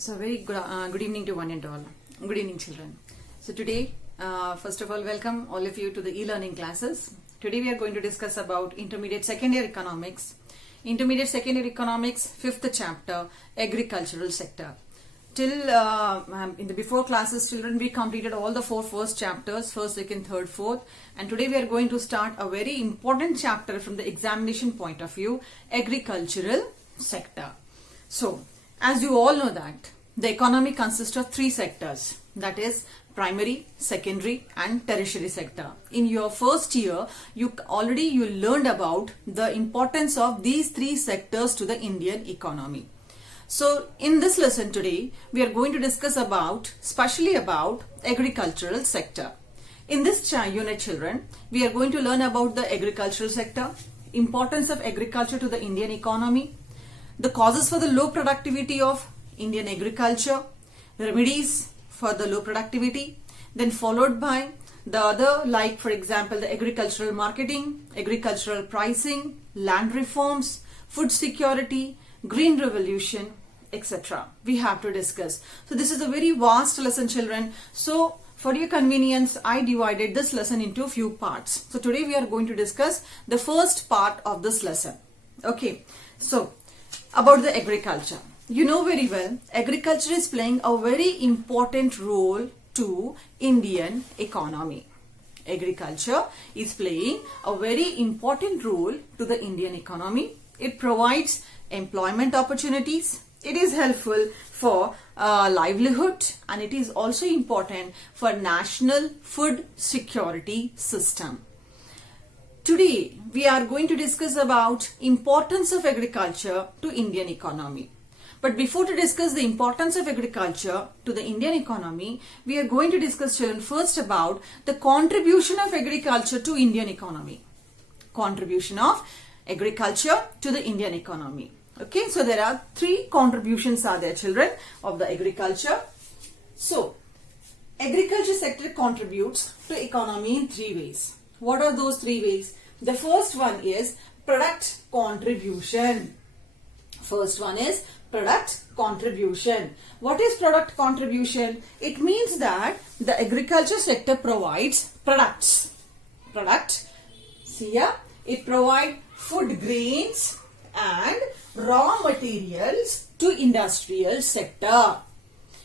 So very good evening to one and all. Good evening, children. So today, first of all, welcome all of you to the e-learning classes. Today we are going to discuss about intermediate second year economics. Intermediate second year economics, 5th chapter, agricultural sector. Till in the before classes, children, we completed all the four first chapters, first, second, third, fourth, and today we are going to start a very important chapter from the examination point of view, agricultural sector. So, as you all know that the economy consists of three sectors, that is primary, secondary and tertiary sector. In your first year, you learned about the importance of these three sectors to the Indian economy. So in this lesson today, we are going to discuss especially about agricultural sector. In this unit, children, we are going to learn about the agricultural sector, importance of agriculture to the Indian economy, the causes for the low productivity of Indian agriculture, remedies for the low productivity, then followed by the other, like for example the agricultural marketing, agricultural pricing, land reforms, food security, green revolution, etc. We have to discuss. So this is a very vast lesson, children. So for your convenience, I divided this lesson into a few parts. So today we are going to discuss the first part of this lesson. Okay, so about the agriculture. You know very well, agriculture is playing a very important role to Indian economy. Agriculture is playing a very important role to the Indian economy. It provides employment opportunities. It is helpful for livelihood, and it is also important for national food security system. Today, we are going to discuss about importance of agriculture to Indian economy. But before to discuss the importance of agriculture to the Indian economy, we are going to discuss, children, first about the contribution of agriculture to Indian economy. Contribution of agriculture to the Indian economy. Okay, so there are three contributions are there, children, of the agriculture. So, agriculture sector contributes to economy in three ways. What are those three ways? The first one is product contribution. First one is product contribution. What is product contribution? It means that the agriculture sector provides products. See here, it provides food grains and raw materials to industrial sector.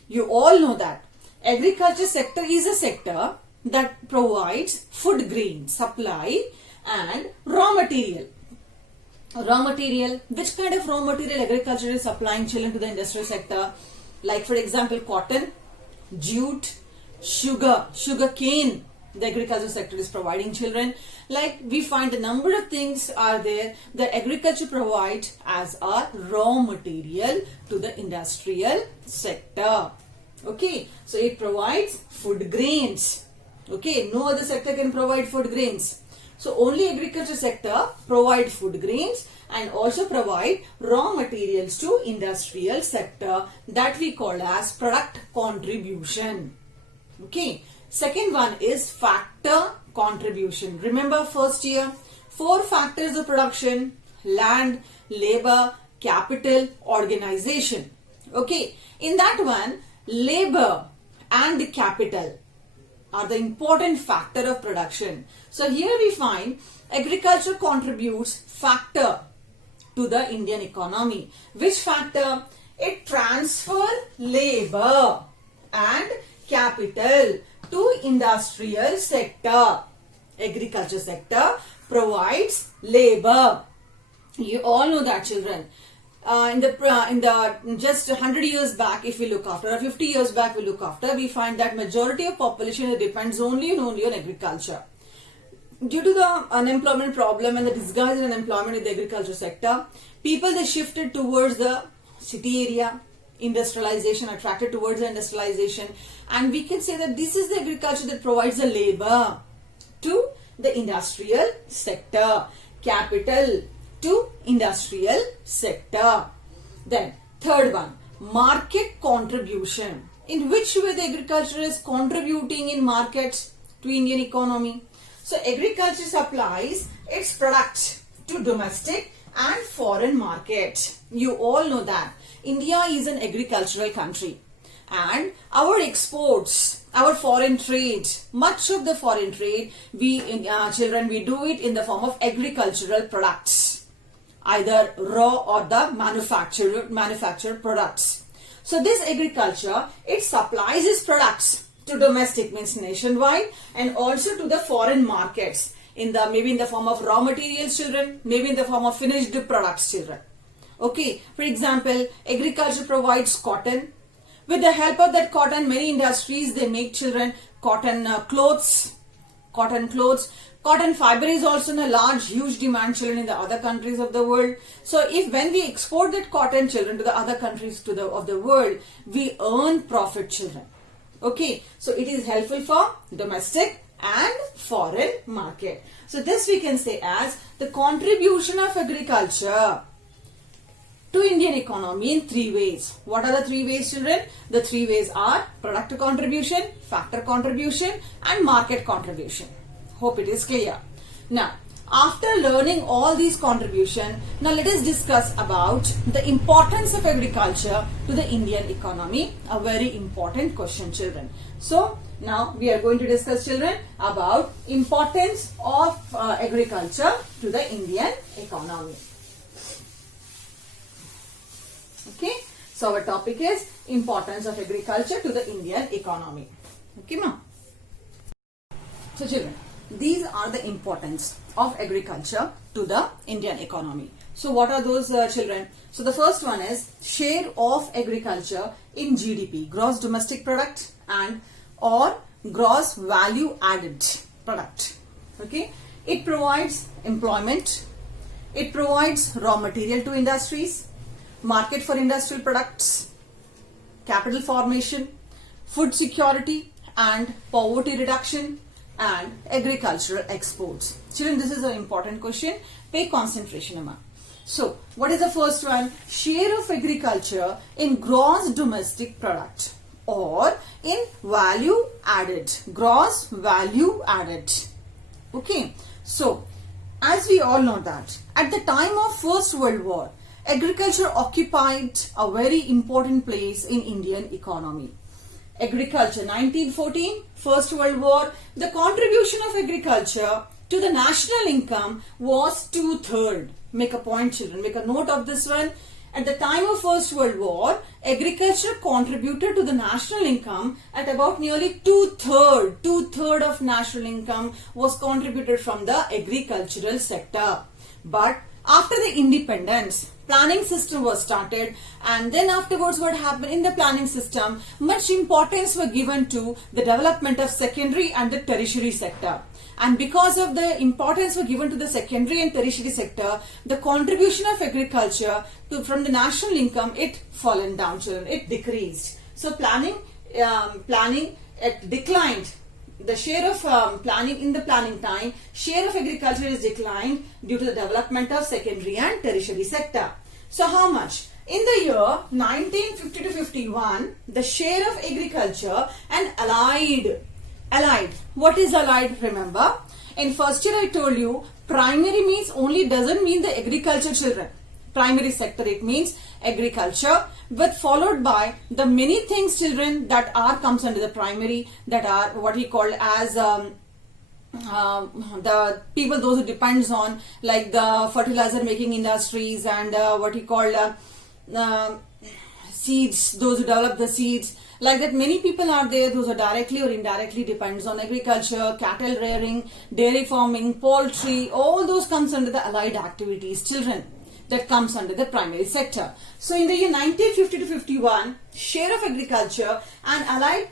You all know that agriculture sector is a sector that provides food grain supply and raw material. Raw material, which kind of raw material agriculture is supplying, children, to the industrial sector? Like for example, cotton, jute, sugar cane. The agriculture sector is providing, children. Like we find a number of things are there that agriculture provides as a raw material to the industrial sector. Okay, so it provides food grains. Okay, no other sector can provide food grains. So only agriculture sector provide food grains and also provide raw materials to industrial sector, that we call as product contribution. Okay. Second one is factor contribution. Remember first year, 4 factors of production: land, labor, capital, organization. Okay. In that one, labor and capital are the important factor of production. So here we find agriculture contributes factor to the Indian economy. Which factor? It transfer labor and capital to industrial sector. Agriculture sector provides labor. You all know that, children. In the just 100 years back, if we look after, or 50 years back we look after, we find that majority of population depends only and only on agriculture. Due to the unemployment problem and the disguised unemployment in the agriculture sector, people they shifted towards the city area, industrialization, attracted towards the industrialization, and we can say that this is the agriculture that provides the labor to the industrial sector, capital to industrial sector. Then third one, market contribution. In which way the agriculture is contributing in markets to Indian economy? So agriculture supplies its products to domestic and foreign market. You all know that India is an agricultural country, and our exports, our foreign trade, much of the foreign trade, we do it in the form of agricultural products, either raw or the manufactured products. So this agriculture, it supplies its products to domestic, means nationwide, and also to the foreign markets maybe in the form of raw materials, children, maybe in the form of finished products, children. Okay, for example, agriculture provides cotton. With the help of that cotton, many industries, they make, children, cotton clothes. Cotton fiber is also in a large, huge demand, children, in the other countries of the world. So when we export that cotton, children, to the other countries of the world, we earn profit, children. Okay, so it is helpful for domestic and foreign market. So this we can say as the contribution of agriculture to Indian economy in three ways. What are the three ways, children? The three ways are product contribution, factor contribution, and market contribution. Hope it is clear. Now, after learning all these contributions, now let us discuss about the importance of agriculture to the Indian economy. A very important question, children. So, now we are going to discuss, children, about importance of agriculture to the Indian economy. Okay, so our topic is importance of agriculture to the Indian economy. Okay, ma'am. So, children, these are the importance of agriculture to the Indian economy. So what are those, children? So the first one is share of agriculture in GDP, gross domestic product, and or gross value added product. Okay, it provides employment, it provides raw material to industries, market for industrial products, capital formation, food security, and poverty reduction, and agricultural exports. Children, this is an important question. Pay concentration, Amma. So, what is the first one? Share of agriculture in gross domestic product or in value added. Gross value added. Okay. So, as we all know that at the time of First World War, agriculture occupied a very important place in Indian economy. Agriculture, 1914, First World War, the contribution of agriculture to the national income was 2/3. Make a point, children, make a note of this one. At the time of First World War, agriculture contributed to the national income at about nearly 2/3. 2/3 of national income was contributed from the agricultural sector. But after the independence, planning system was started, and then afterwards what happened in the planning system, much importance were given to the development of secondary and the tertiary sector. And because of the importance were given to the secondary and tertiary sector, the contribution of agriculture from the national income, it fallen down, children, it decreased. So planning it declined. The share of planning in the planning time, share of agriculture is declined due to the development of secondary and tertiary sector. So how much? In the year 1950 to 51, the share of agriculture and allied. What is allied? Remember, in first year I told you, primary means only doesn't mean the agriculture, children. Primary sector, it means agriculture, but followed by the many things, children, that are comes under the primary, that are what we call as the people, those who depends on, like the fertilizer making industries, and what we call seeds, those who develop the seeds. Like that, many people are there, those are directly or indirectly depends on agriculture, cattle rearing, dairy farming, poultry, all those comes under the allied activities, children. That comes under the primary sector. So in the year 1950 to 51, share of agriculture and allied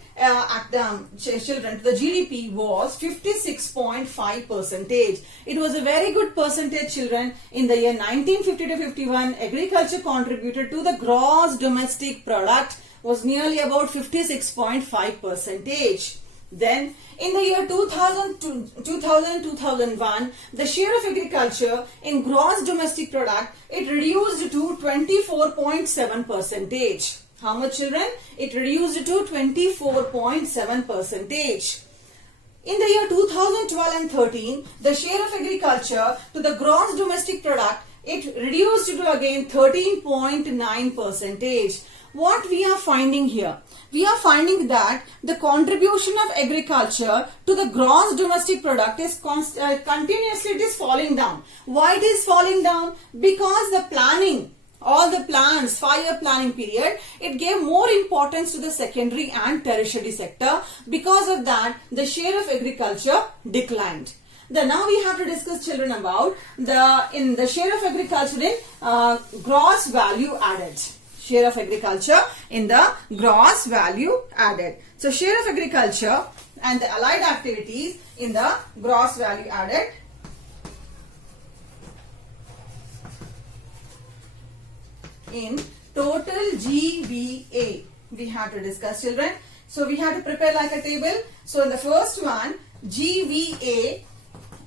children to the GDP was 56.5%. It was a very good percentage, children. In the year 1950 to 51, agriculture contributed to the gross domestic product was nearly about 56.5%. Then, in the year 2000-2001, the share of agriculture in gross domestic product, it reduced to 24.7%. How much, children? It reduced to 24.7%. In the year 2012 and 13, the share of agriculture to the gross domestic product, it reduced to again 13.9 percentage. What we are finding here? We are finding that the contribution of agriculture to the gross domestic product is continuously it is falling down. Why it is falling down? Because the planning, all the plans, 5-year planning period, it gave more importance to the secondary and tertiary sector. Because of that, the share of agriculture declined. Then now we have to discuss, children, about the share of agriculture in gross value added. Share of agriculture in the gross value added. So share of agriculture and the allied activities in the gross value added. In total GVA, we have to discuss, children. So we have to prepare like a table. So in the first one, GVA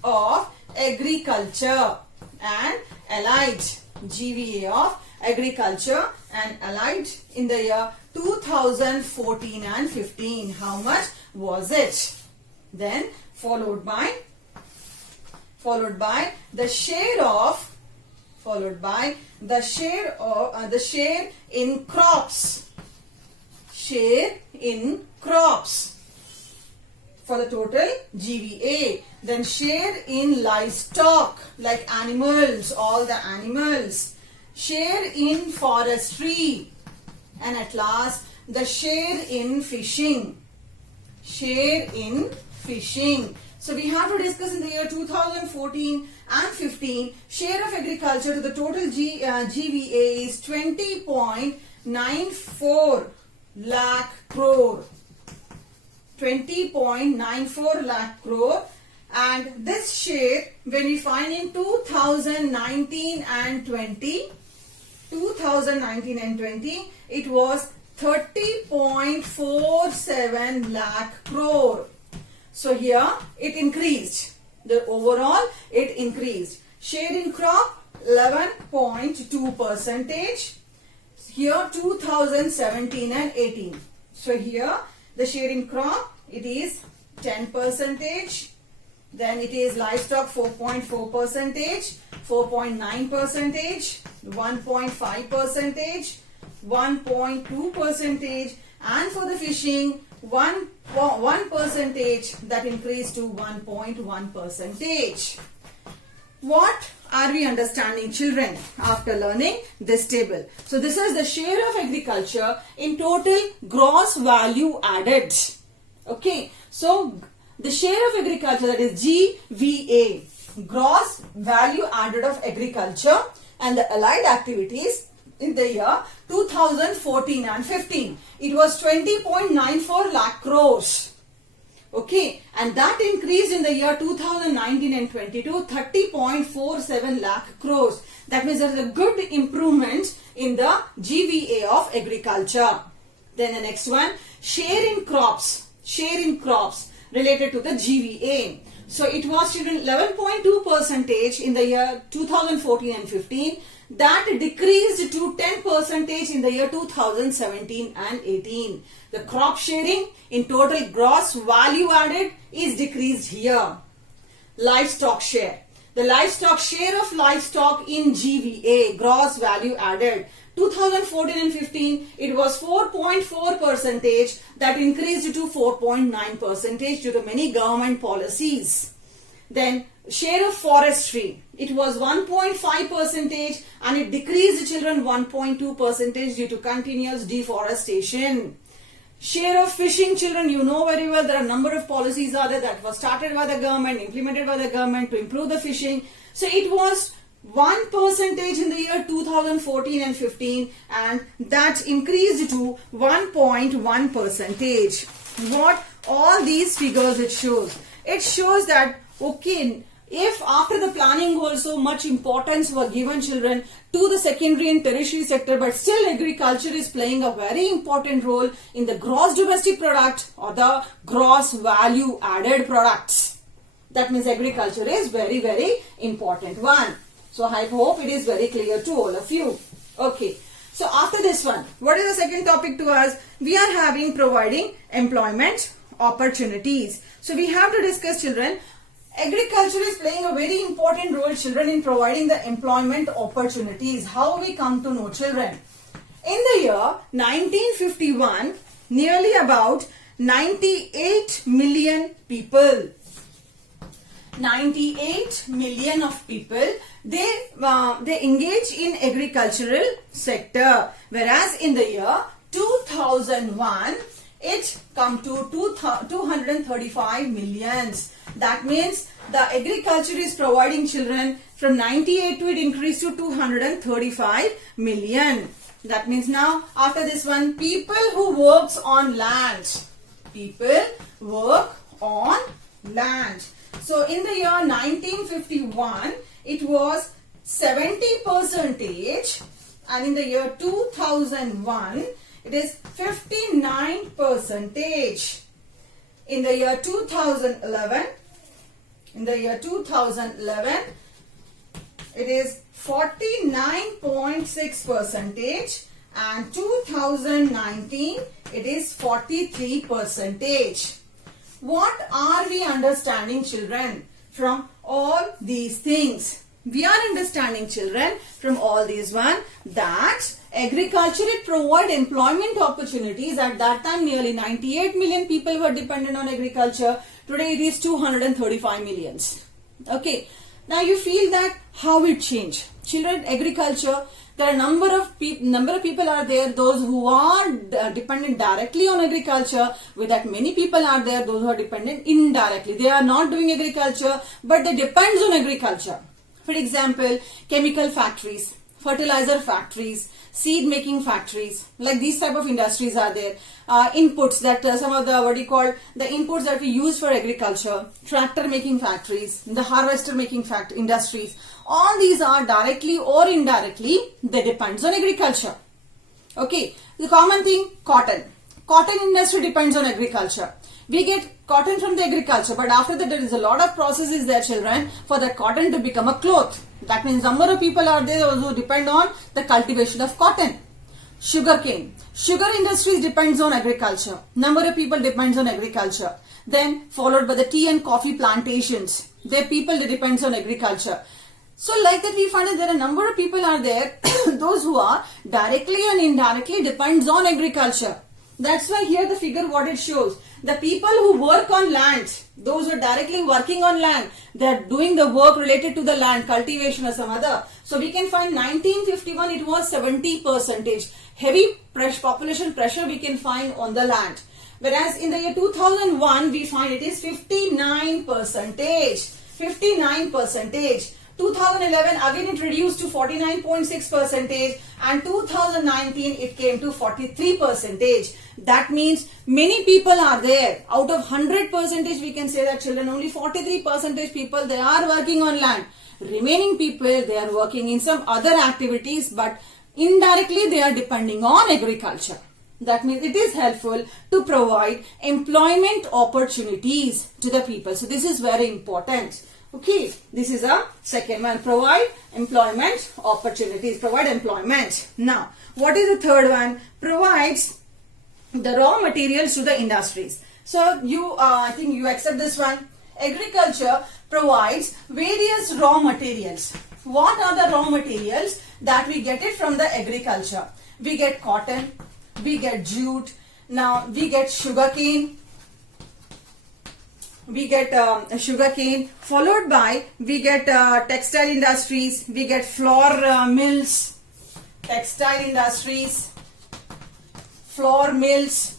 of agriculture and allied. GVA of agriculture and allied in the year 2014 and 15. How much was it? Then followed by the share of the share in crops. Share in crops for the total GVA. Then share in livestock, like animals, all the animals. Share in forestry, and at last the share in fishing. Share in fishing. So we have to discuss in the year 2014 and 15, share of agriculture to the total GVA is 20.94 lakh crore. 20.94 lakh crore. And this share, when we find in 2019 and 20, it was 30.47 lakh crore. So here it increased. The overall it increased. Share in crop 11.2 percentage. Here 2017 and 18. So here the share in crop, it is 10 percentage. Then it is livestock 4.4 percentage, 4.9 percentage, 1.5 percentage, 1.2 percentage, and for the fishing 1 percentage, that increased to 1.1 percentage. What are we understanding, children, after learning this table? So this is the share of agriculture in total gross value added. Okay, so the share of agriculture, that is GVA, gross value added of agriculture and the allied activities in the year 2014 and 15. It was 20.94 lakh crores. Okay, and that increased in the year 2019 and 20 to 30.47 lakh crores. That means there is a good improvement in the GVA of agriculture. Then the next one, share in crops. Share in crops related to the GVA. So it was 11.2 percentage in the year 2014 and 15. That decreased to 10 percentage in the year 2017 and 18. The crop sharing in total gross value added is decreased here. Livestock share. The livestock share of livestock in GVA, gross value added, 2014 and 15, it was 4.4 percentage, that increased to 4.9 percentage due to many government policies. Then share of forestry, it was 1.5 percentage and it decreased, children, 1.2 percentage due to continuous deforestation. Share of fishing, children, you know very well there are a number of policies are there that was started by the government, implemented by the government to improve the fishing. So it was 1 percentage in the year 2014 and 15 and that increased to 1.1 percentage. What all these figures it shows? It shows that, okay, if after the planning also much importance were given, children, to the secondary and tertiary sector, but still agriculture is playing a very important role in the gross domestic product or the gross value added products. That means agriculture is very, very important one. So I hope it is very clear to all of you. Okay. So after this one, what is the second topic to us? We are having providing employment opportunities. So we have to discuss, children, Agriculture is playing a very important role, children, in providing the employment opportunities. How we come to know, children? In the year 1951, nearly about 98 million people, 98 million of people, they engage in agricultural sector, whereas in the year 2001 it come to 235 millions. That means the agriculture is providing, children, from 98 to it increased to 235 million. That means now after this one, people who works on land, people work on land. So in the year 1951 it was 70%, and in the year 2001 it is 59%. In the year 2011, it is 49.6%, and 2019 it is 43%. What are we understanding, children, from all these things? We are understanding, children, from all these one, that agriculture, it provide employment opportunities. At that time nearly 98 million people were dependent on agriculture. Today it is 235 millions. Okay. Now you feel that how it changed. Children, agriculture, there are number of people are there, those who are dependent directly on agriculture. With that, many people are there, those who are dependent indirectly. They are not doing agriculture, but they depends on agriculture. For example, chemical factories, fertilizer factories, seed making factories, like these type of industries are there. Inputs that some of the the inputs that we use for agriculture, tractor making factories, the harvester making industries. All these are directly or indirectly, they depends on agriculture. Okay, the common thing, cotton. Cotton industry depends on agriculture. We get cotton from the agriculture, but after that there is a lot of processes there, children, for that cotton to become a cloth. That means number of people are there who depend on the cultivation of cotton. Sugarcane. Sugar industry depends on agriculture. Number of people depends on agriculture. Then followed by the tea and coffee plantations. Their people depends on agriculture. So like that we find that there are a number of people are there, those who are directly and indirectly depends on agriculture. That's why here the figure what it shows. The people who work on land, those who are directly working on land, they are doing the work related to the land, cultivation or some other. So we can find 1951 it was 70%. Heavy population pressure we can find on the land. Whereas in the year 2001 we find it is 59%. 59%. 2011 again it reduced to 49.6%, and 2019 it came to 43%. That means many people are there. Out of 100% we can say that, children, only 43% people they are working on land. Remaining people they are working in some other activities, but indirectly they are depending on agriculture. That means it is helpful to provide employment opportunities to the people. So this is very important. Okay, this is a second one. Provide employment opportunities. Provide employment. Now, what is the third one? Provides the raw materials to the industries. So you, I think you accept this one. Agriculture provides various raw materials. What are the raw materials that we get it from the agriculture? We get cotton, we get jute, now we get sugarcane. We get sugarcane, followed by we get textile industries, we get flour mills, textile industries, flour mills,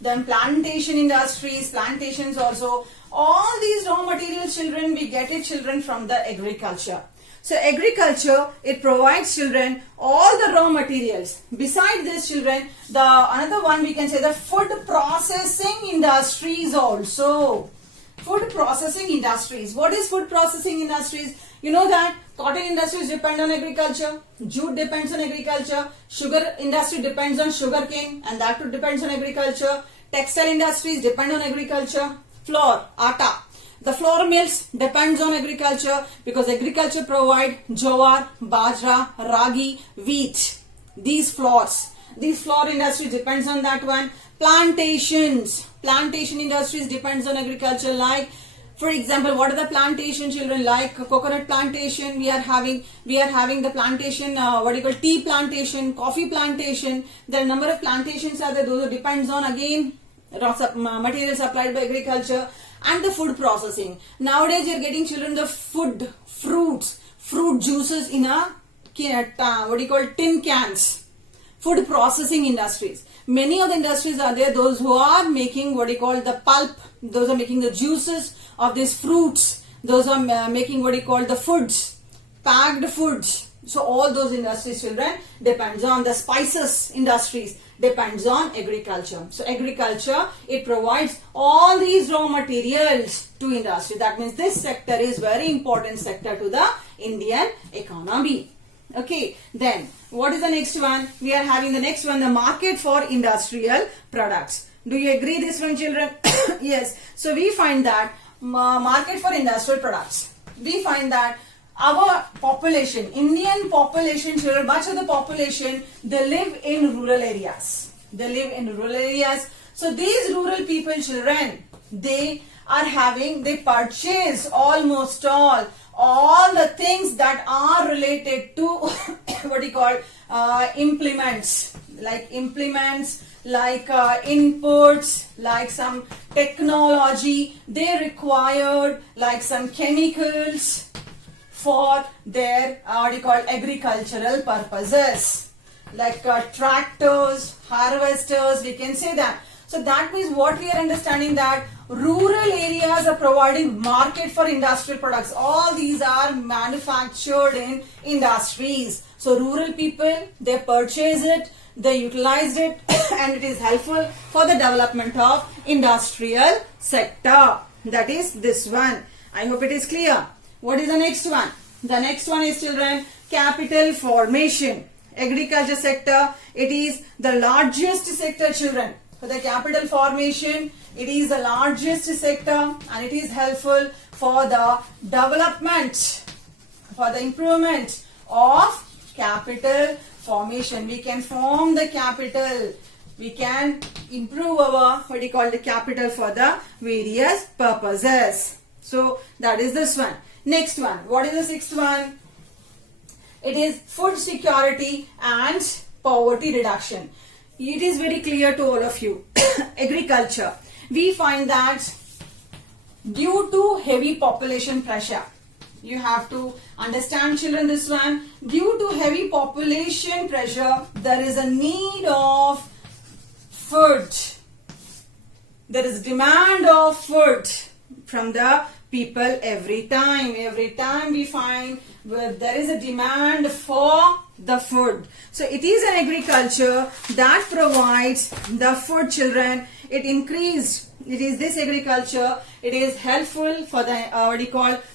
then plantation industries, plantations also. All these raw materials, children, we get it, children, from the agriculture. So agriculture, it provides, children, all the raw materials. Besides this, children, the another one we can say the food processing industries also. Food processing industries. What is food processing industries? You know that cotton industries depend on agriculture, jute depends on agriculture, sugar industry depends on sugarcane, and that too depends on agriculture. Textile industries depend on agriculture. Flour, atta. The flour mills depends on agriculture because agriculture provide jowar, bajra, ragi, wheat. These flour industry depends on that one. Plantations. plantation industries depends on agriculture. Like, for example, what are the plantation, children? Like coconut plantation, we are having the plantation, tea plantation, coffee plantation. There are a number of plantations are there. Those depends on again material supplied by agriculture. And the food processing. Nowadays, you're getting, children, the fruit juices in a tin cans. Food processing industries. Many of the industries are there. Those who are making the pulp. Those are making the juices of these fruits. Those are making the foods, packed foods. So all those industries, children, depends on the spices industries. Depends on agriculture. So agriculture, it provides all these raw materials to industry. That means this sector is very important sector to the Indian economy. Okay, then what is the next one? We are having the next one, the market for industrial products. Do you agree this one, children? Yes. So we find that market for industrial products. We find that our population, Indian population, children, much of the population, they live in rural areas. They live in rural areas. So these rural people, children, they purchase almost all the things that are related to implements, like inputs, like some technology. They required like some chemicals for their agricultural purposes, like tractors, harvesters, we can say that. So that means what we are understanding, that rural areas are providing market for industrial products. All these are manufactured in industries. So rural people, they purchase it, they utilize it and it is helpful for the development of industrial sector. That is this one. I hope it is clear. What is the next one? The next one is, children, capital formation. Agriculture sector, it is the largest sector, children. For the capital formation, it is the largest sector and it is helpful for the development, for the improvement of capital formation. We can form the capital. We can improve our the capital for the various purposes. So that is this one. Next one. What is the sixth one? It is food security and poverty reduction. It is very clear to all of you. Agriculture. We find that due to heavy population pressure, you have to understand, children, this one. Due to heavy population pressure, there is a need of food. There is demand of food from the people every time. Every time we find where there is a demand for the food. So it is an agriculture that provides the food, children. It increased. It is this agriculture. It is helpful for the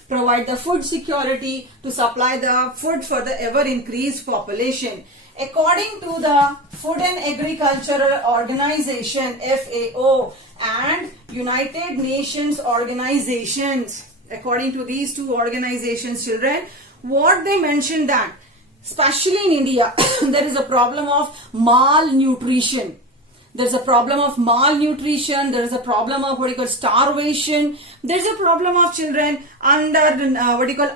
provide the food security, to supply the food for the ever increased population. According to the Food and Agricultural Organization (FAO) and United Nations organizations, according to these two organizations, children, what they mentioned that, especially in India, there is a problem of malnutrition. There is a problem of malnutrition. There is a problem of starvation. There is a problem of children underweight.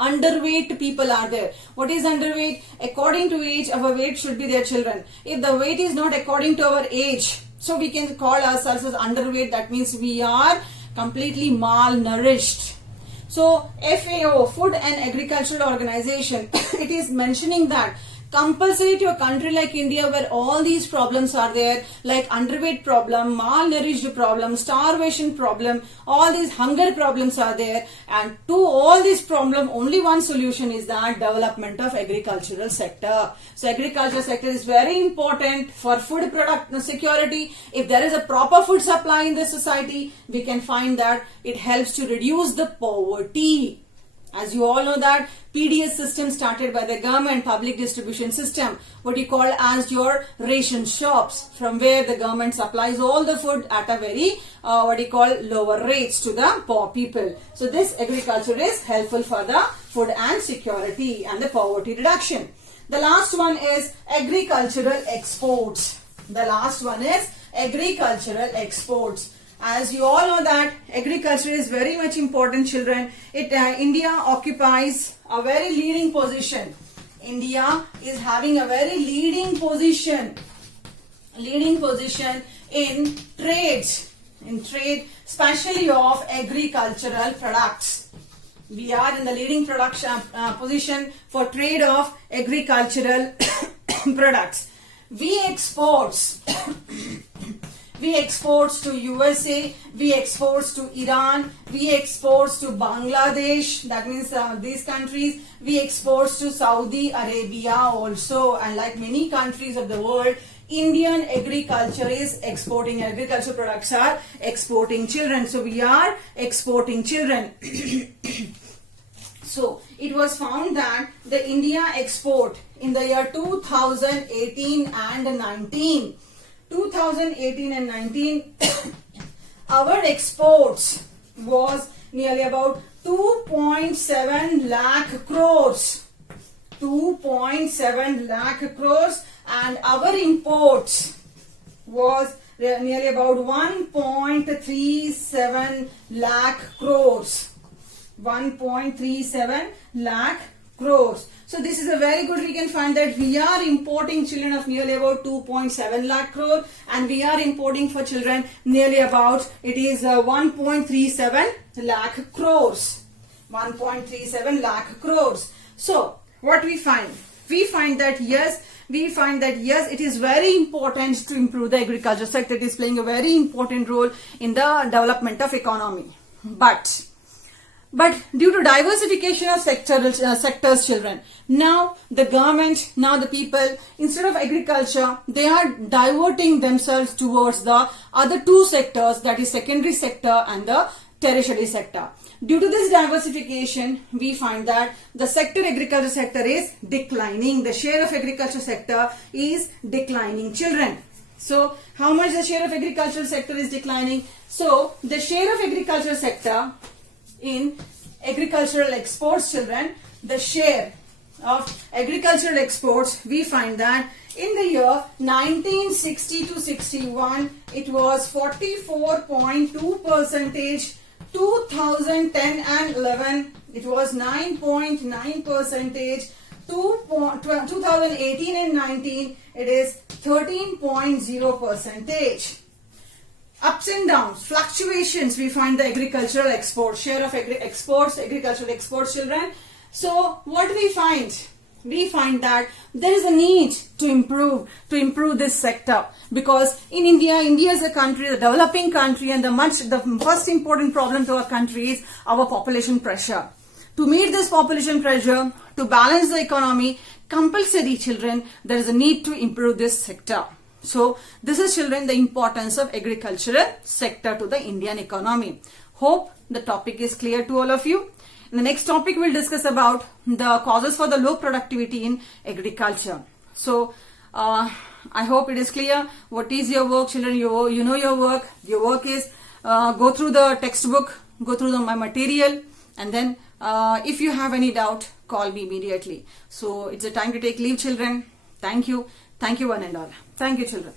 Underweight people are there. What is underweight? According to age, our weight should be there, children. If the weight is not according to our age, so we can call ourselves as underweight. That means we are completely malnourished. So FAO, Food and Agricultural Organization, it is mentioning that compulsory to a country like India, where all these problems are there, like underweight problem, malnourished problem, starvation problem, all these hunger problems are there, and to all these problems, only one solution is that development of agricultural sector. So agriculture sector is very important for food product security. If there is a proper food supply in the society, we can find that it helps to reduce the poverty. As you all know that PDS system started by the government, public distribution system, what you call as your ration shops, from where the government supplies all the food at a very lower rates to the poor people. So this agriculture is helpful for the food and security and the poverty reduction. The last one is agricultural exports. The last one is agricultural exports. As you all know that agriculture is very much important, children. India occupies a very leading position. India is having a very leading position in trade, especially of agricultural products. We are in the leading position for trade of agricultural products. We exports to USA, we exports to Iran, we exports to Bangladesh, that means these countries, we exports to Saudi Arabia also, and like many countries of the world, Indian agriculture is exporting, agricultural products are exporting, children. So we are exporting, children. So it was found that the India export in the year 2018 and 19, our exports was nearly about 2.7 lakh crores. 2.7 lakh crores, and our imports was nearly about 1.37 lakh crores. 1.37 lakh crores. So this is a very good, we can find that we are importing, children, of nearly about 2.7 lakh crore, and we are importing for children nearly about, it is 1.37 lakh crores. 1.37 lakh crores. So what we find? We find that yes, it is very important to improve the agriculture sector. It is playing a very important role in the development of economy. But due to diversification of sectors, children, now the government, now the people, instead of agriculture, they are diverting themselves towards the other two sectors, that is secondary sector and the tertiary sector. Due to this diversification, we find that the agriculture sector is declining. The share of agriculture sector is declining, children. So how much the share of agricultural sector is declining? So the share of agriculture sector in agricultural exports, children, the share of agricultural exports, we find that in the year 1960 to 61, it was 44.2 percentage. 2010 and 11, it was 9.9 percentage. 2018 and 19, it is 13.0 percentage. Ups and downs, fluctuations, we find the agricultural exports, share of agricultural exports, children. So what we find? We find that there is a need to improve this sector, because in India is a country, a developing country, and the first important problem to our country is our population pressure. To meet this population pressure, to balance the economy, compulsory, children, there is a need to improve this sector. So this is, children, the importance of agricultural sector to the Indian economy. Hope the topic is clear to all of you. In the next topic, we'll discuss about the causes for the low productivity in agriculture. So I hope it is clear. What is your work, children? You know your work. Your work is go through the textbook, go through my material, and then if you have any doubt, call me immediately. So it's a time to take leave, children. Thank you. Thank you, one and all. Thank you, children.